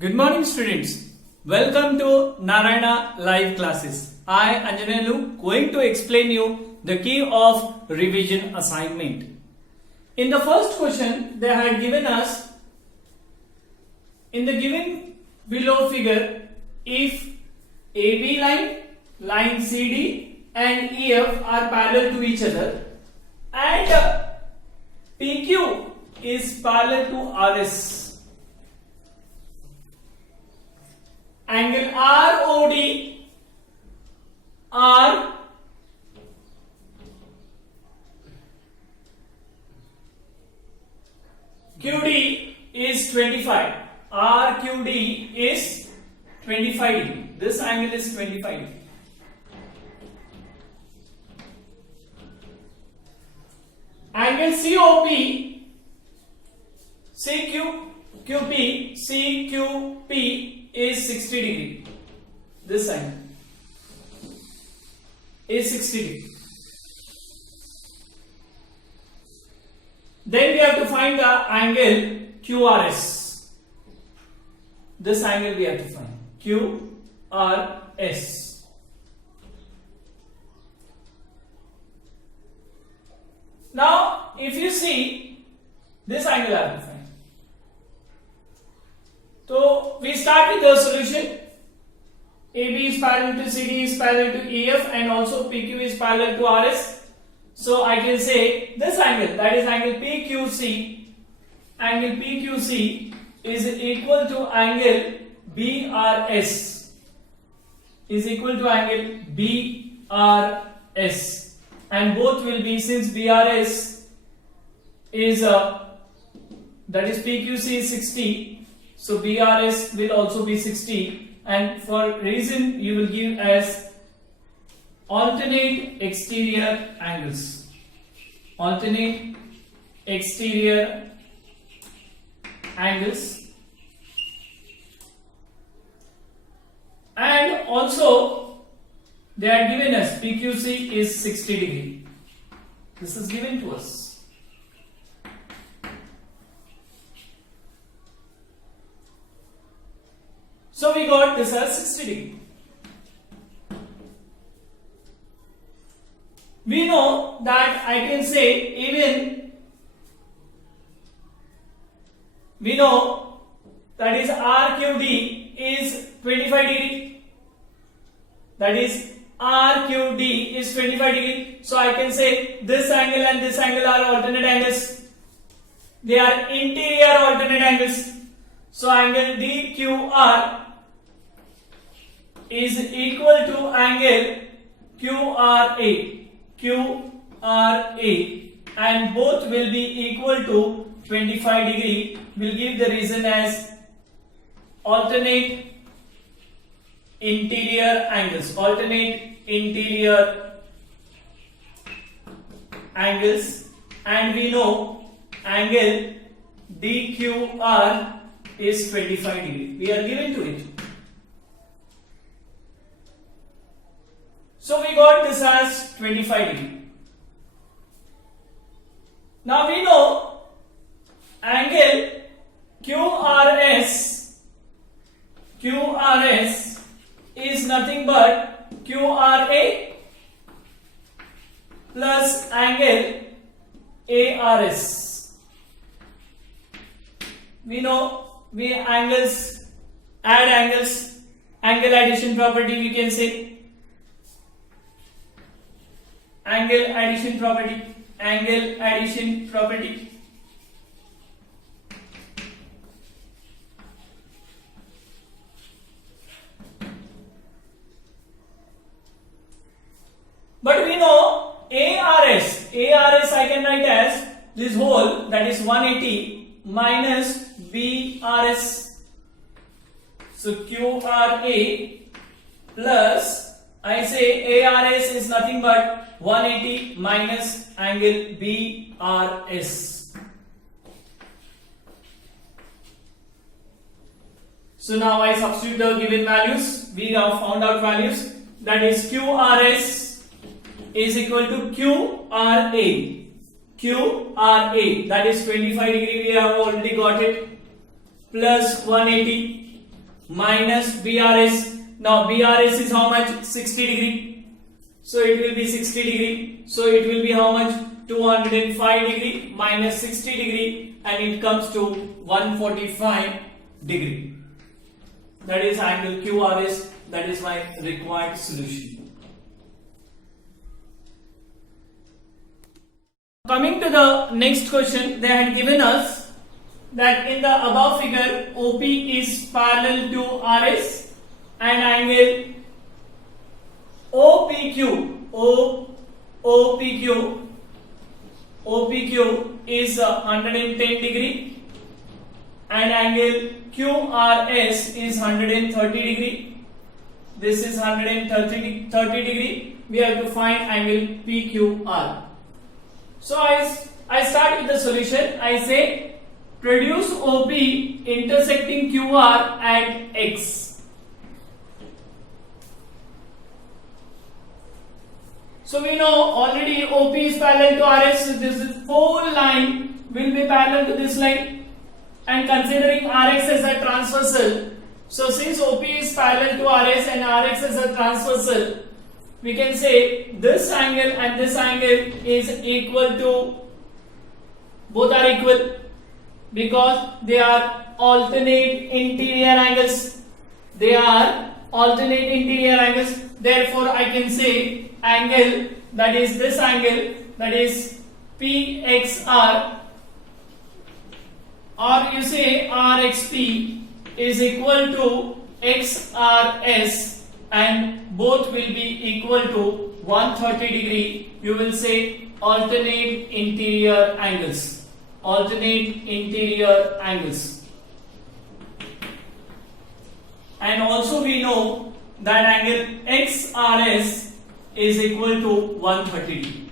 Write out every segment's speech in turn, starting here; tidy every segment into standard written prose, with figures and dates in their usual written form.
Good morning students. Welcome to Narayana live classes. I Anjanelu going to explain you the key of revision assignment. In the first question they had given us in the given below figure if AB line CD and EF are parallel to each other and PQ is parallel to RS. Angle ROD R QD is 25. RQD is 25 degree. This angle is 25 degree. Angle COP CQP is 60 degree. This angle is 60 degree. Then we have to find the angle QRS. This angle we have to find QRS. Now if you see this angle I have to find. So we start with the solution. AB is parallel to CD is parallel to EF and also PQ is parallel to RS. So I can say this angle, that is angle PQC is equal to angle BRS and both will be, since BRS is that is PQC is 60, so BRS will also be 60, and for reason you will give as alternate exterior angles. Alternate exterior angles. And also they are given us PQC is 60 degree. This is given to us. So we got this as 60 degree. We know that I can say we know that is RQD is 25 degree. That is RQD is 25 degree. So I can say this angle and this angle are alternate angles. They are interior alternate angles. So angle DQR is equal to angle QRA and both will be equal to 25 degree. We'll give the reason as alternate interior angles. And we know angle DQR is 25 degree. We are given to it. So we got this as 25 degree. Now we know angle QRS is nothing but QRA plus angle ARS. We know we add angles, angle addition property we can say. Angle addition property. But we know ARS I can write as this whole, that is 180 minus BRS. So QRA plus I say ARS is nothing but 180 minus angle BRS. So now I substitute the given values. We have found out values, that is QRS is equal to QRA QRA, that is 25 degree, we have already got it, plus 180 minus BRS. Now BRS is how much? 60 degree. So it will be 60 degree. So it will be how much? 205 degree minus 60 degree, and it comes to 145 degree. That is angle QRS. That is my required solution. Coming to the next question, they had given us that in the above figure OP is parallel to RS and angle OPQ is 110 degree and angle QRS is 130 degree. This is 130 degree. We have to find angle PQR. So I start with the solution. I say produce OP intersecting QR at X. So we know already OP is parallel to RS. So this whole line will be parallel to this line. And considering RX as a transversal, so since OP is parallel to RS and RX is a transversal, we can say this angle and this angle is equal to, both are equal because they are alternate interior angles. They are alternate interior angles. Therefore, I can say angle, that is this angle, that is PXR, or you say RXP is equal to XRS, and both will be equal to 130 degree. You will say alternate interior angles. Alternate interior angles. And also we know that angle XRS is equal to 130 degree.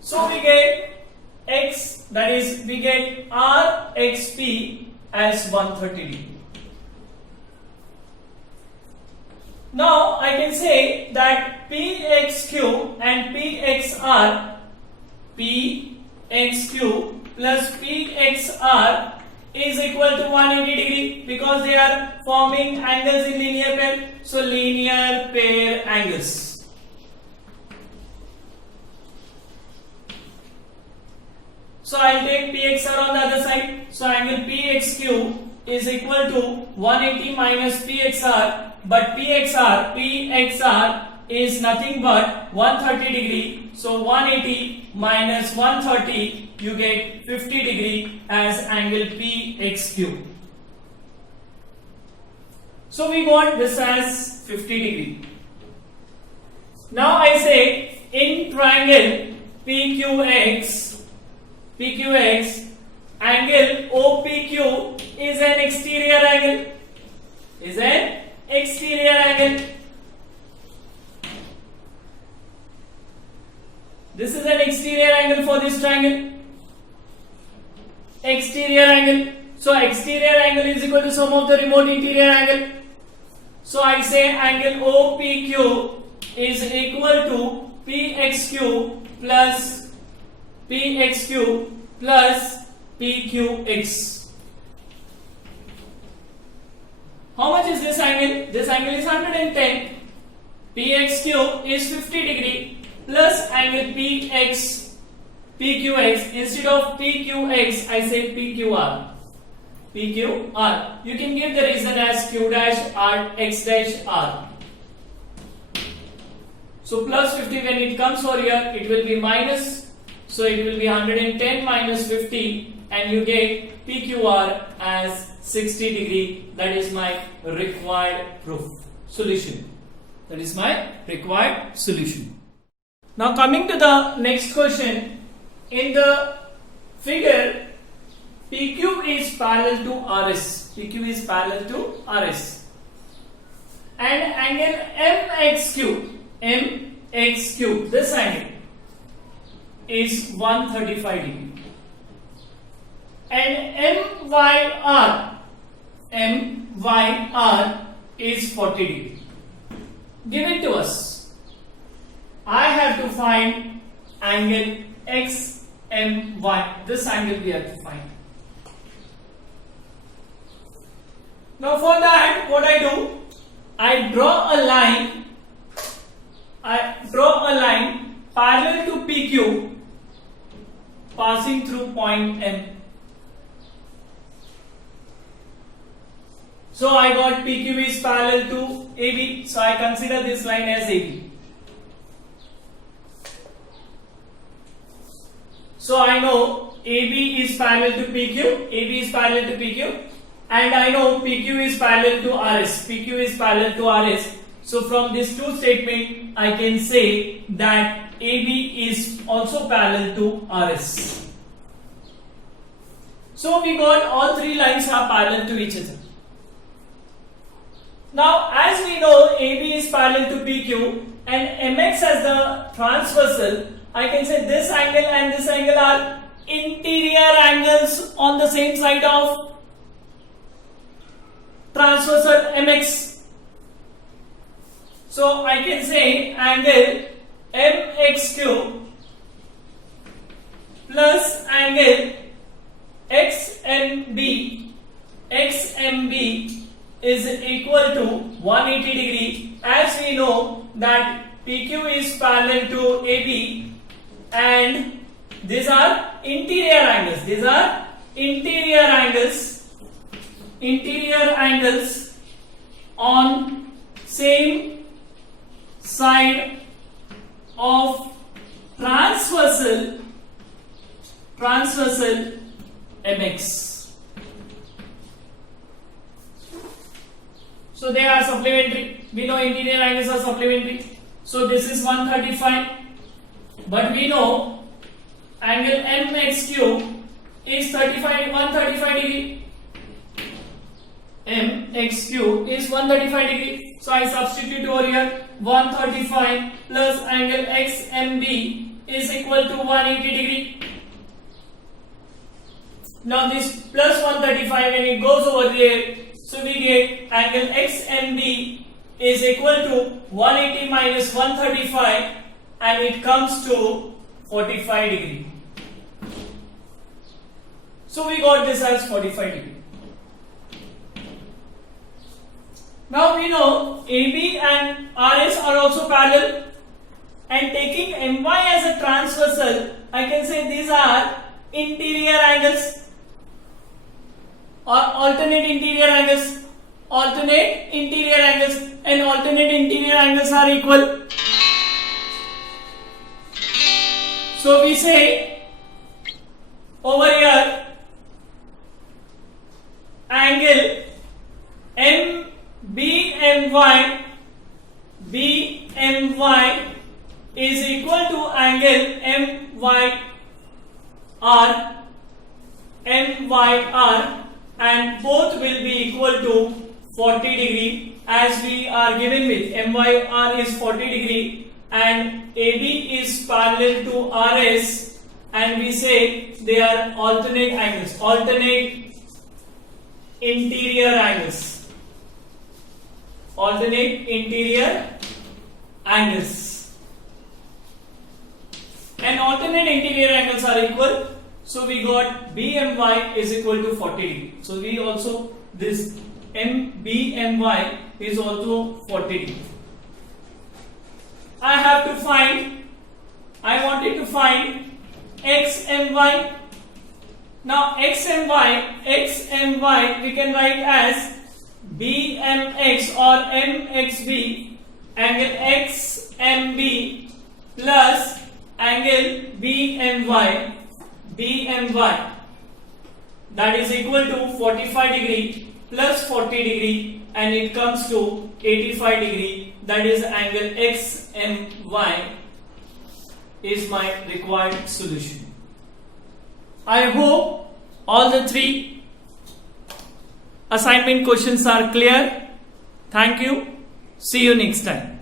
So we get X, that is we get RXP as 130 degree. Now I can say that PXQ and PXR, PXQ plus PXR is equal to 180 degree because they are forming angles in linear pair. So linear pair angles. So I'll take PXR on the other side. So angle PXQ is equal to 180 minus PXR, but PXR is nothing but 130 degree. So 180 minus 130, you get 50 degree as angle PXQ. So we got this as 50 degree. Now I say in triangle PQX, angle OPQ is an exterior angle. Is an exterior angle. This is an exterior angle for this triangle. Exterior angle. So exterior angle is equal to sum of the remote interior angle. So I say angle OPQ is equal to PXQ plus PQX. How much is this angle? This angle is 110. PXQ is 50 degree plus angle PQX. Instead of PQX, I say PQR. PQR. You can give the reason as Q dash R X dash R. So plus 50 when it comes over here, it will be minus. So it will be 110 minus 50 and you get PQR as 60 degree. That is my required solution. That is my required solution. Now coming to the next question. In the figure, PQ is parallel to RS. PQ is parallel to RS. And angle MXQ, this angle is 135 degree. And MYR is 40 degree. Give it to us. I have to find angle XMY. This angle we have to find. Now for that, what I do, I draw a line parallel to PQ passing through point M. So I got PQ is parallel to AB, so I consider this line as AB. So I know AB is parallel to PQ, and I know PQ is parallel to RS. So from these two statements, I can say that AB is also parallel to RS. So we got all three lines are parallel to each other. Now, as we know, AB is parallel to PQ and MX as the transversal, I can say this angle and this angle are interior angles on the same side of transversal MX. So I can say angle MXQ plus angle XMB is equal to 180 degree, as we know that PQ is parallel to AB and these are interior angles on same side of transversal MX. So they are supplementary. We know interior angles are supplementary. So this is 135, but we know angle MXQ is 135 degree. MXQ is 135 degree. So I substitute over here 135 plus angle XMB is equal to 180 degree. Now this plus 135 when it goes over there, so we get angle XMB is equal to 180 minus 135 and it comes to 45 degree. So we got this as 45 degree. Now we know AB and RS are also parallel, and taking MY as a transversal, I can say these are interior angles or alternate interior angles, and alternate interior angles are equal. So we say over here angle BMY is equal to angle MYR, and both will be equal to 40 degree, as we are given with MYR is 40 degree and AB is parallel to RS, and we say they are alternate angles, alternate interior angles. And alternate interior angles are equal, so we got BMY is equal to 40 degree. So we also, this BMY is also 40 degree. I wanted to find XMY. Now XMY we can write as BMX or MXB, angle XMB plus angle BMY, that is equal to 45 degree plus 40 degree, and it comes to 85 degree, that is angle XMY is my required solution. I hope all the three assignment questions are clear. Thank you. See you next time.